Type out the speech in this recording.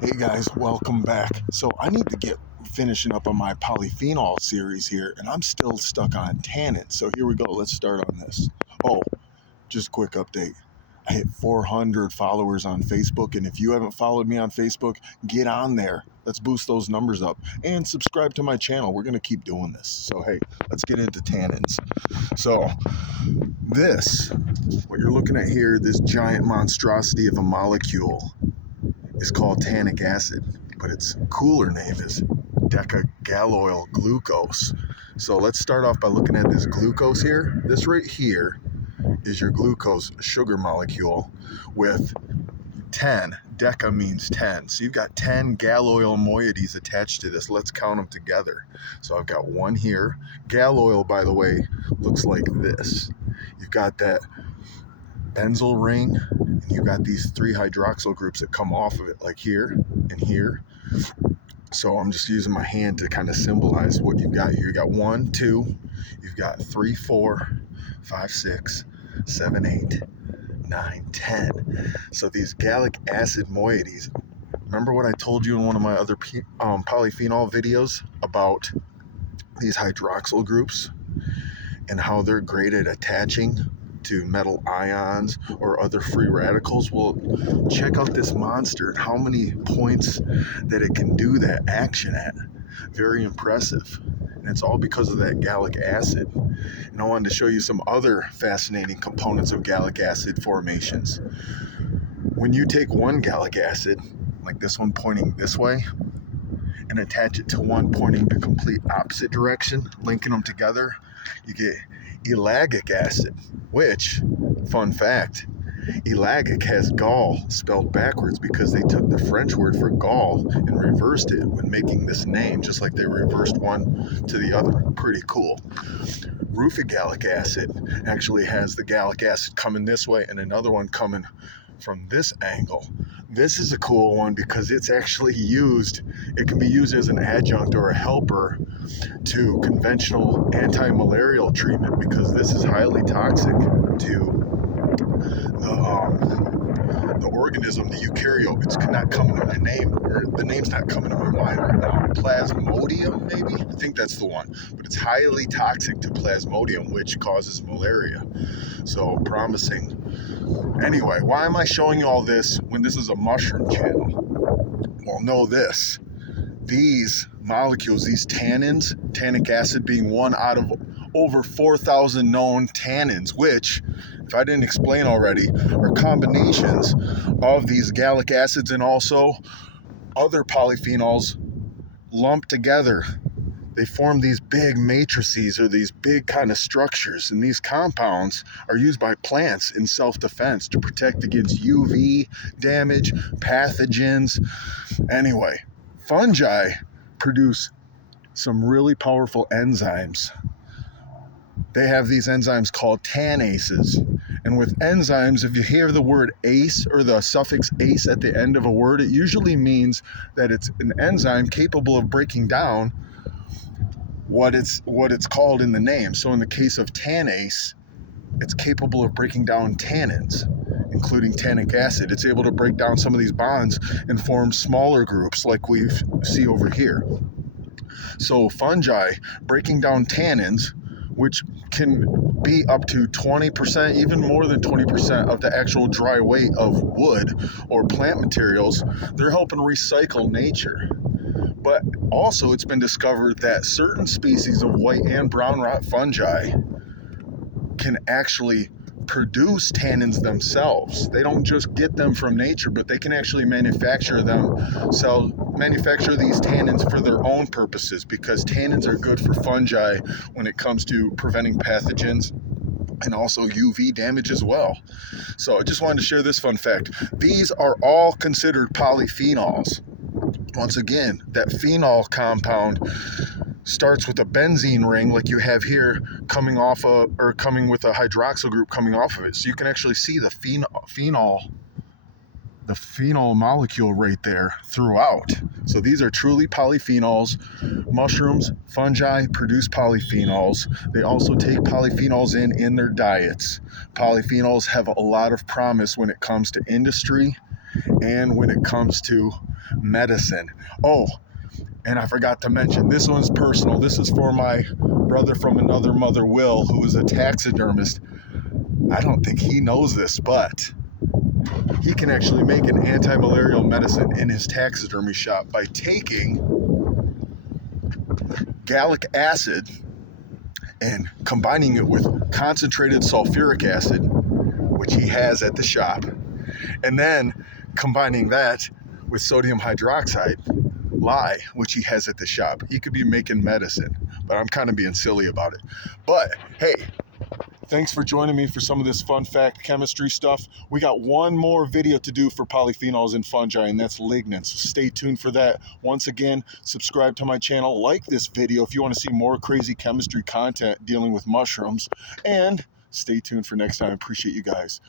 Hey guys, welcome back. So I need to get finishing up on my polyphenol series here, and I'm still stuck on tannins. So here we go. Let's start on this. Oh, just a quick update. I hit 400 followers on Facebook, and if you haven't followed me on Facebook, get on there. Let's boost those numbers up and subscribe to my channel. We're going to keep doing this. So hey, let's get into tannins. So this, what you're looking at here, this giant monstrosity of a molecule is called tannic acid, but its cooler name is decagalloyl glucose. So let's start off by looking at this glucose here. This right here is your glucose sugar molecule with 10. Deca means 10. So you've got 10 galloyl moieties attached to this. Let's count them together. So I've got one here. Galloyl, by the way, looks like this. You've got that benzyl ring, and you got these 3 hydroxyl groups that come off of it, like here and here. So I'm just using my hand to kind of symbolize what you've got here. You got 1, 2, you've got 3, 4, 5, 6, 7, 8, 9, 10. So these gallic acid moieties, remember what I told you in one of my other polyphenol videos about these hydroxyl groups and how they're great at attaching to metal ions or other free radicals? Well, check out this monster and how many points that it can do that action at. Very impressive. And it's all because of that gallic acid. And I wanted to show you some other fascinating components of gallic acid formations. When you take one gallic acid, like this one pointing this way, and attach it to one pointing the complete opposite direction, linking them together, you get elagic acid, which, fun fact, elagic has gall spelled backwards because they took the French word for gall and reversed it when making this name, just like they reversed one to the other. Pretty cool. Rufigallic acid actually has the gallic acid coming this way and another one coming from this angle. This is a cool one because it's actually used, it can be used as an adjunct or a helper to conventional anti-malarial treatment because this is highly toxic to the organism, the eukaryote. It's not coming to my name, or the name's not coming to my mind right now. Plasmodium, maybe? I think that's the one. But it's highly toxic to Plasmodium, which causes malaria. So promising. Anyway, why am I showing you all this when this is a mushroom channel? Well, know this. These molecules, these tannins, tannic acid being one out of over 4,000 known tannins, which, if I didn't explain already, are combinations of these gallic acids and also other polyphenols lumped together. They form these big matrices or these big kind of structures, and these compounds are used by plants in self-defense to protect against UV damage, pathogens. Anyway, fungi produce some really powerful enzymes. They have these enzymes called tannases. And with enzymes, if you hear the word ace or the suffix ace at the end of a word, it usually means that it's an enzyme capable of breaking down what it's called in the name. So in the case of tannase, it's capable of breaking down tannins, including tannic acid. It's able to break down some of these bonds and form smaller groups like we see over here. So fungi breaking down tannins, which can be up to 20%, even more than 20% of the actual dry weight of wood or plant materials, they're helping recycle nature. But also it's been discovered that certain species of white and brown rot fungi can actually produce tannins themselves. They don't just get them from nature, but they can actually manufacture manufacture these tannins for their own purposes, because tannins are good for fungi when it comes to preventing pathogens and also UV damage as well. So I just wanted to share this fun fact. These are all considered polyphenols. Once again, that phenol compound starts with a benzene ring like you have here coming off of, or coming with a hydroxyl group coming off of it. So you can actually see the phenol molecule right there throughout. So these are truly polyphenols. Mushrooms, fungi produce polyphenols. They also take polyphenols in their diets. Polyphenols have a lot of promise when it comes to industry and when it comes to medicine. Oh, and I forgot to mention, this one's personal. This is for my brother from another mother, Will, who is a taxidermist. I don't think he knows this, but he can actually make an anti-malarial medicine in his taxidermy shop by taking gallic acid and combining it with concentrated sulfuric acid, which he has at the shop, and then combining that with sodium hydroxide, lye, which he has at the shop. He could be making medicine, but I'm kind of being silly about it. But hey, thanks for joining me for some of this fun fact chemistry stuff. We got one more video to do for polyphenols and fungi, and that's lignans. So stay tuned for that. Once again, subscribe to my channel, like this video if you want to see more crazy chemistry content dealing with mushrooms, and stay tuned for next time. I appreciate you guys.